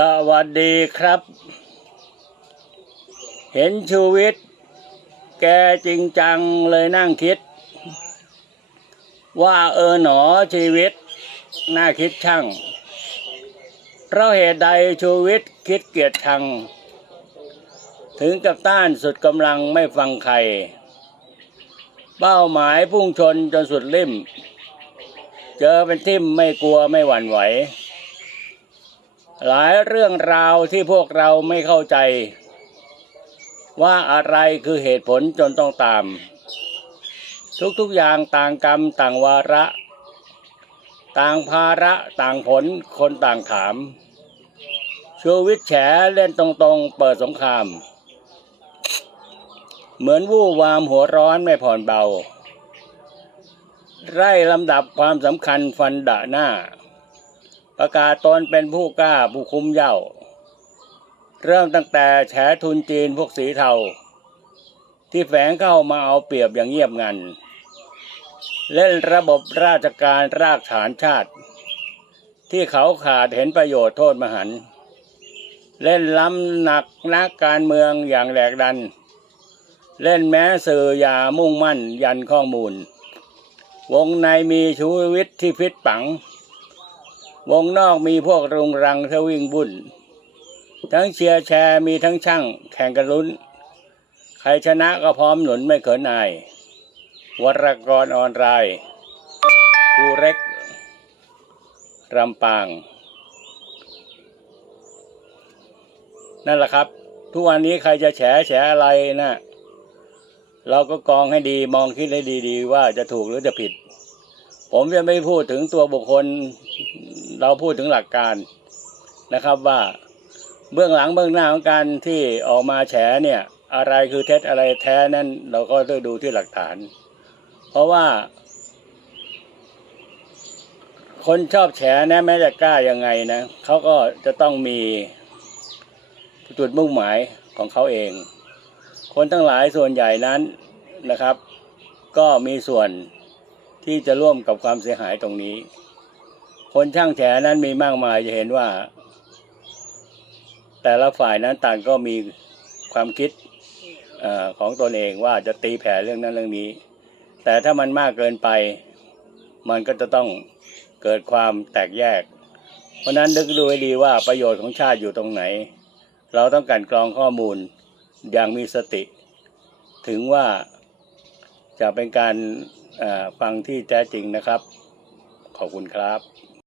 สวัสดีครับ เห็นชูวิทย์แกจริงจังเลยนั่งคิด ว่าเออหนอชีวิต น่าคิดช่างเพราะเหตุใดชูวิทย์คิดเกียรติชัง ถึงกับต้านสุดกำลังไม่ฟังใคร เป้าหมายพุ่งชนจนสุดลิ่ม เจอเป็นทิ่มไม่กลัวไม่หวั่นไหว หลายเรื่องราวที่พวกเราไม่เข้าใจ ว่าอะไรคือเหตุผลจนต้องตาม ทุกๆอย่างต่างกรรมต่างวาระ ต่างภาระต่างผลคนต่างถามชูวิทย์แฉเล่นตรงๆ เปิดสงคราม เหมือนวู่วามหัวร้อนไม่ผ่อนเบาไร่ลำดับความสำคัญฟันดะหน้า ประกาศตนเป็นผู้กล้าผู้คุ้มเหย้าเริ่มตั้งแต่แฉทุนจีนพวกสีเทา ที่แฝงเข้ามาเอาเปรียบอย่างเงียบงัน เล่นระบบราชการรากฐานชาติ ที่เขาขาดเห็นประโยชน์โทษมหันต์เล่นล้ำหนักนักการเมืองอย่างแหลกดัน เล่นแม้สื่ออย่ามุ่งมั่นยันข้อมูล วงในมีชูวิทย์ที่ฟิตปัง วงนอกมีพวกรุงรังเทวิ่งบุ่น ทั้งเชียร์แชร์มีทั้งช่าง แข่งกันลุ้น ใครชนะก็พร้อมหนุนไม่เขินอายวรกรออนไลน์ภูเร็กรำปาง นั่นแหละครับ ทุกวันนี้ใครจะแฉแฉอะไรนะเราก็กรองให้ดีมองคิดให้ดีๆ ว่าจะถูกหรือจะผิด ผมจะไม่พูดถึงตัวบุคคล เราพูดถึงหลักการนะครับว่าเบื้องหลังเบื้องหน้าของการที่ออกมาแฉเนี่ยอะไรคือเท็จอะไรแท้นั่นเราก็ต้องดูที่หลักฐาน เพราะว่า คนชอบแฉนะแม้จะกล้ายังไงนะเขาก็จะต้องมีจุดมุ่งหมายของเขาเอง คนทั้งหลายส่วนใหญ่นั้นนะครับ ก็มีส่วนที่จะร่วมกับความเสียหายตรงนี้ คนช่างแฉนั้นมีมากมายจะเห็นว่า แต่ละฝ่ายนั้นต่างก็มีความคิดอของตนเองว่าจะตีแผ่เรื่องนั้นเรื่องนี้ แต่ถ้ามันมากเกินไป มันก็จะต้องเกิดความแตกแยก เพราะนั้นนึกดูให้ดีว่าประโยชน์ของชาติอยู่ตรงไหน เราต้องการกรองข้อมูลอย่างมีสติ ถึงว่าจะเป็นการฟังที่แท้จริงนะครับ ขอบคุณครับ